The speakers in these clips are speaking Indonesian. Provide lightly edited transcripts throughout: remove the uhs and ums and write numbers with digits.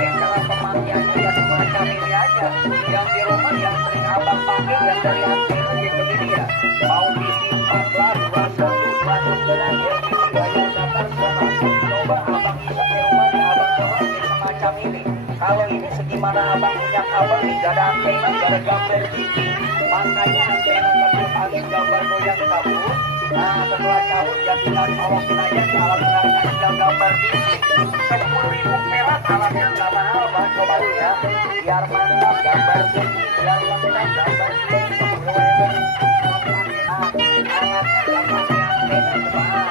yang cara pemakaiannya ya semacam ini aja. Yang di rumah yang sering abang pakai dan dari antena ya begini ya. Mau PC 14, 21, 29 ya gitu gaya datar sama. Coba abang bisa di rumah ya abang coba ya semacam ini. Kalau ini segimana abang punya kabel nih, gak ada antena, gak ada gambar TV. Makanya antena kecil angin gambar goyang kabur. Nah setelah cabut ya tinggal colokin aja di alat penarikan sinyal gambar TV. 10.000 perak alatnya nggak mahal bang, coba dulu ya. Biar mantap gambar TV, biar lengkap gambar TV. Nah alatnya nggak pakai antena coba.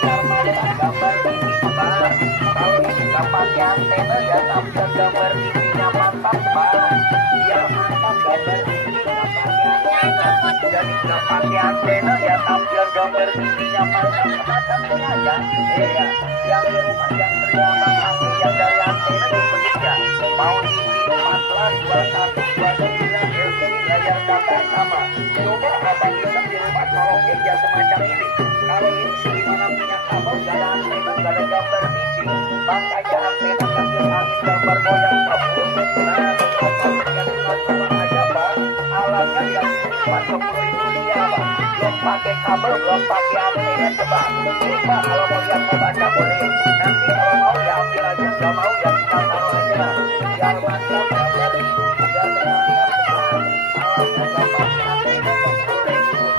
Biar mantap gambar TV coba. Kalau ini nggak pakai antena ya tampil gambar TV-nya mantap bang. Biar mantap gambar TV nggak pakai antena. Jadi nggak pakai antena ya tampil gambar TV-nya mantap semacam ini aja. Iya, yang di rumah yang ternyata pakai yang dari antena yang begitu ya. Mau TV 14, 21, 29 LCD layar datar sama. Coba abang bisa di rumah colokin ya semacam ini. Kalau ini segimana punya kabel gak ada antena, gak ada gambar TV. Makanya antena kecil angin gambar goyang kabur. Nah, setelah cabutnya tinggal coba aja bang. Alatnya yang cuma 10.000 rupiah bang. Belum pakai kabel, belum pakai antena coba. Coba kalau mau lihat mau baca boleh. Nanti kalau mau ya ambil aja, nggak mau ya tinggal taruh aja. Biar mantap gambar ini, biar mantap coba. Alatnya nggak pakai antena 10.000.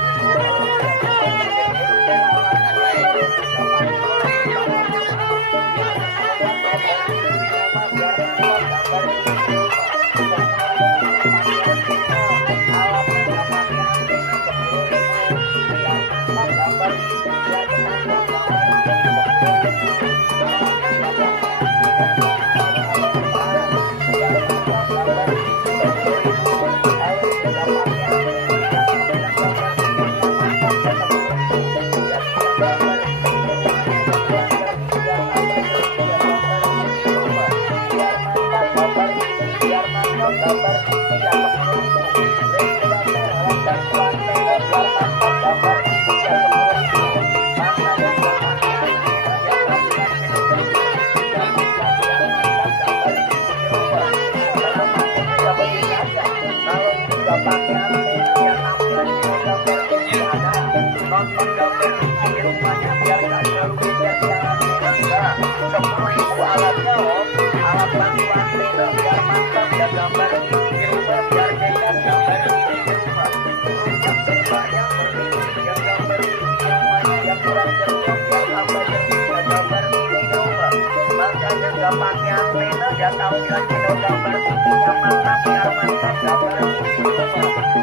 Nonton gambar di rumahnya biar gak terlalu geser yang antena. 10.000 alatnya loh, alat bantu antena biar mantap ya gambar di rumah biar jelas gambar di rumah. Terus yang terbanyak berdiri yang gambar di rumahnya yang kurang jernih biar tambah jernih ya gambar di rumah. Makanya gak pakai antena ya tampilan channel gambar TV-nya mantap biar mantap gambar di rumah.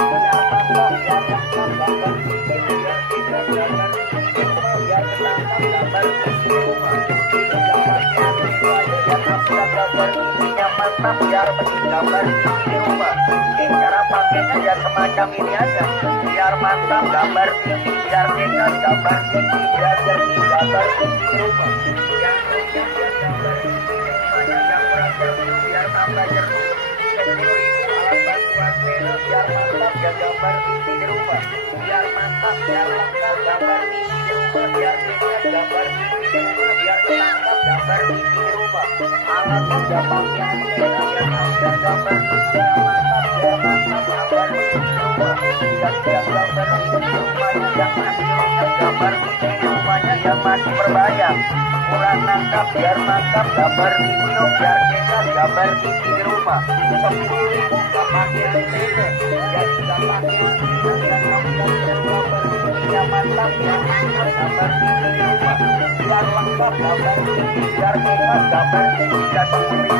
Biar mantap biar lengkap gambar TV biar jelas gambar di rumah biar ketangkap gambar di rumah. Gak pakai antena aja ya tampilan gambar TV-nya mantap biar bening gambar di rumah. Cara pakainya ya semacam ini aja. Biar mantap gambar TV biar jelas gambar TV biar jernih gambar di rumah. Yang rusak ya gambar TV di rumahnya yang kurang jernih biar tambah jernih. 10.000 alat bantu antena biar mantap ya gambar TV di rumah. Biar mantap biar lengkap gambar TV di rumah biar jelas gambar TV di rumah biar ketangkap gambar TV di rumah. Alatnya gak pakai antena ya tampil gambar TV yang mantap biar mantap gambar TV di rumah. Yang gambar TV di rumahnya yang hasilnya gambar TV di rumahnya yang masih berbayar. Kurang nangkap biar mantap gambar video biar jelas gambar TV di rumah. 10.000 gak pakai antena, jadi gak pakai antena dan tampil gambar TV yang mantap biar jelas gambar TV di rumah. Biar lengkap gambar TV biar jelas gambar TV ya 10.000.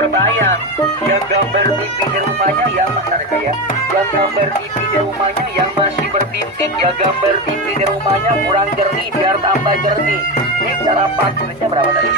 berbahaya. Yang gambar TV di rumahnya yang mana kayak yang gambar TV di rumahnya yang masih berbintik, ya gambar TV di rumahnya kurang jernih biar tambah jernih. Ini cara pakainya berapa tadi?